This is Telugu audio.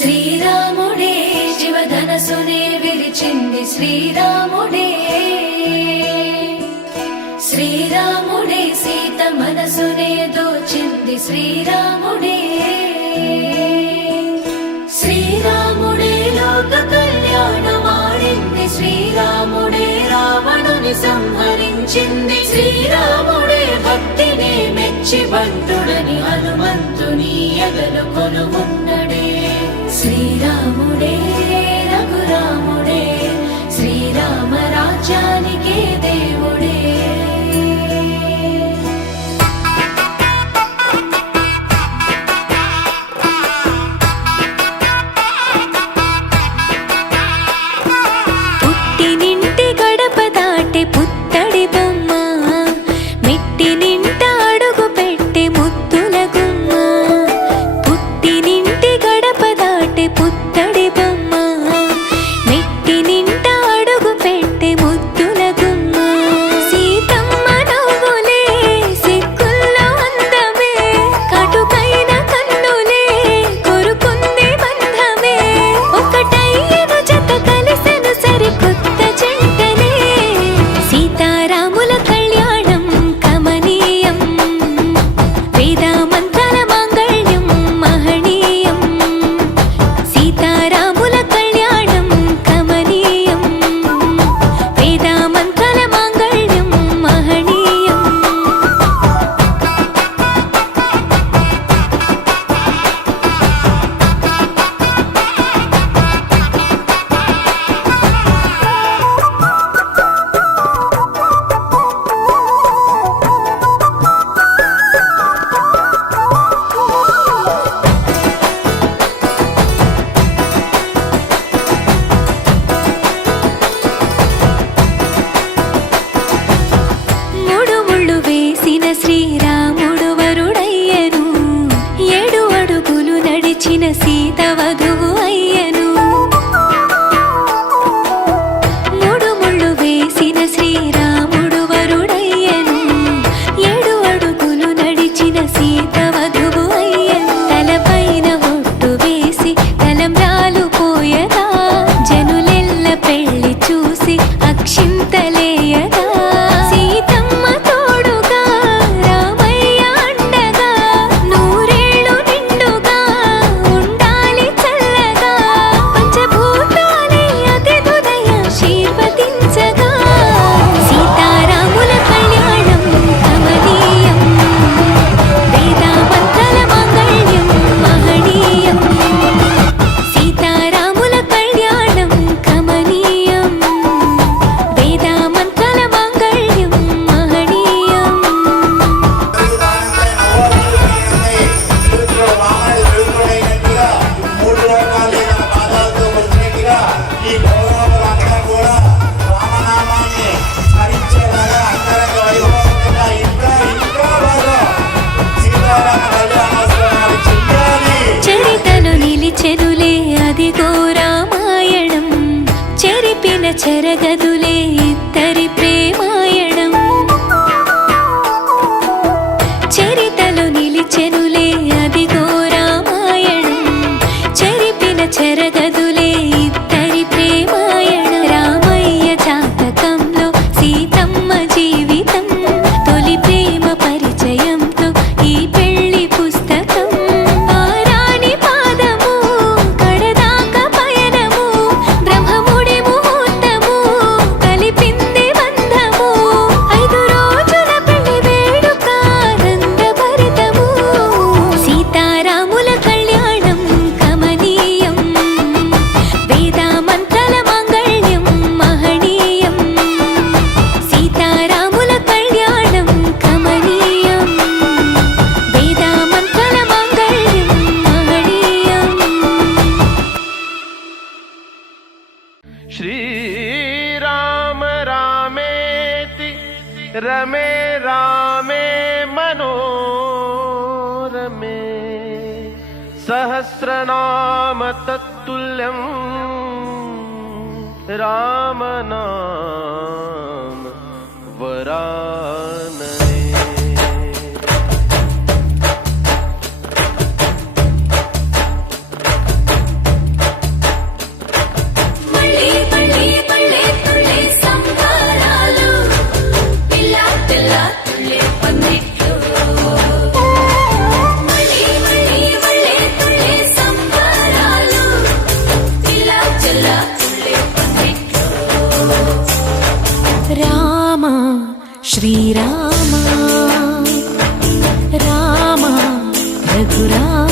శ్రీరాముడే జీవధనసునే విరిచింది శ్రీరాముడే, శ్రీరాముడే సీత మనసునే దోచింది శ్రీరాముడే, శ్రీరాముడే లోక కళ్యాణమాడింది శ్రీరాముడే, రావణుని సంహరించింది శ్రీరాముడే, భక్తిని మెచ్చి బంటుడని హనుమంతుని ఎగలు కొలువున్నడే, శ్రీరాముడే రఘురాముడే శ్రీరామ రాజ్యానికే దేవుడే. పుట్టినింటి గడప దాటే పుత్తడి బొమ్మ, మెట్టినింట అడుగు పెట్టే ముద్దుల గుమ్మ. పుట్టినింటి గడప దాటే పుత్తడి బొమ్మ, మెట్టినింట అడుగు పెట్టే ముద్దుల గుమ్మ. సీతమ్మ నవ్వులే సిగ్గుల్లో అందమే, కటుకైన కన్నులే కొరుకుంది బంధమే, ఒకటయ్యను జత కలిసెను సరికొత్త జంటనే. సీతారాముల కళ్యాణం కమనీయం, వేదమంత్రాల మాంగళ్యం మహనీయం. సీతారాముల కళ్యాణం కమనీయం, వేదమంత్రాల మాంగళ్యం మహనీయం. మూడు ముళ్ళు వేసిన శ్రీరాముడు వరుడయ్యను, 7 అడుగులు నడిచిన సీత వధువు అయ్యను. మూడు ముళ్ళు వేసిన శ్రీరాముడు వరుడయ్యను, 7 అడుగులు నడిచిన సీత వధువు అయ్యను. తలపైన ఒట్టు వేసి తలంబ్రాలు పోయగా, జనులెల్ల పెళ్లి చూసి అక్షింతలేయగా, సీతమ్మ తోడుగా రామయ్య అండగా, నూరేళ్ళు నిండుగా ఉండాలి చల్లగా, పంచభూతాలే అతిథుదయ ఆశీర్వదించగా. సీతారాముల కళ్యాణం కమనీయం, వేదమంత్రాల మాంగళ్యం మహనీయం. సీతారాముల కళ్యాణం కమనీయం, వేదమంత్రాల మాంగళ్యం మహనీయం. మూడు లోకాలైన పాదాలతో వచ్చినట్టుగా ఈ గౌరవలంతా కూడా రామనామాన్ని స్మరించేలాగా అంతరంగ వైభవంగా ఇంకా బాగా సీతారామ కళ్యాణోత్సవాలు చెయ్యాలి. చరితలు నిలిచెనులే అదిగో రామాయణం, చెరిపిన చెరగదులే ఇద్దరి ప్రేమాయణం. చరితలు నిలిచెనులే అదిగో రామాయణం, చెరిపిన చెరగదులే ఇద్దరి ప్రేమాయణం. రామయ్య జాతకంలో సీతమ్మ జీవితం, తొలి ప్రేమ పరిచయంతో ఈ పెళ్లి పుస్తకం. ఆరాని పాదము కడదాకా పయనము, బ్రహ్మముడి ముహూర్తము కలిపింది బంధము. 5 రోజుల పెళ్లి వేడుక ఆనందభరితము. సీతారాముల కళ్యాణం కమనీయం, వేదమంత్రాల మాంగళ్యం మహనీయం. సీతారాముల కళ్యాణం కమనీయం, వేదమంత్రాల మాంగళ్యం మహనీయం. श्रीराम रामेति रमे रामे मनोरमे, सहस्रनाम तत्तुल्यं रामनाम वरानने. చల్లా తుళ్ళే పందిట్లో మళ్ళీ మళ్ళీ మళ్ళీ తుళ్ళే సంబరాలు ఇలా చల్లా తుళ్ళే పందిట్లో రామ శ్రీరామ రామ రఘురామ